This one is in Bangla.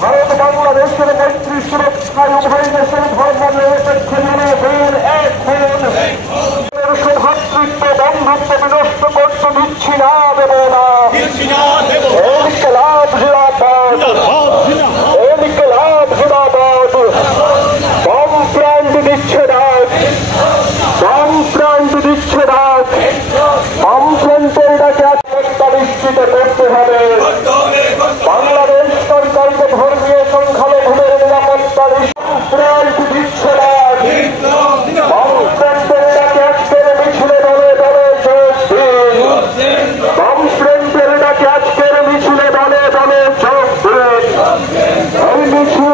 ভারত বাংলাদেশের মৈত্রী সুরক্ষায় উভয় দেশের ধর্মনিরপেক্ষ জনগণ এখন সৌভাতৃত্ব বন্ধুত্ব বিনষ্ট করতে দিচ্ছি না, দেব না। ইনকিলাব জিন্দাবাদ, ইনকিলাব জিন্দাবাদ। বাম প্রান্ত দিচ্ছে ডাক, বাম প্রান্ত দিচ্ছে ডাক। বাম প্রান্তের ডাকে আত্মহত্যা নিশ্চিত করতে হবে। বাংলাদেশ সরকারকে ধর্মীয় সংখ্যালঘুদের নিরাপত্তা প্রান্ত দিচ্ছে ডাক। বাম প্রান্তের ডাকে আজকের মিছিলে দলে দলে যোগ দিন। বাম প্রান্তের ডাকে আজকের মিছিলে দলে দলে যোগ দিন। এই মিছিল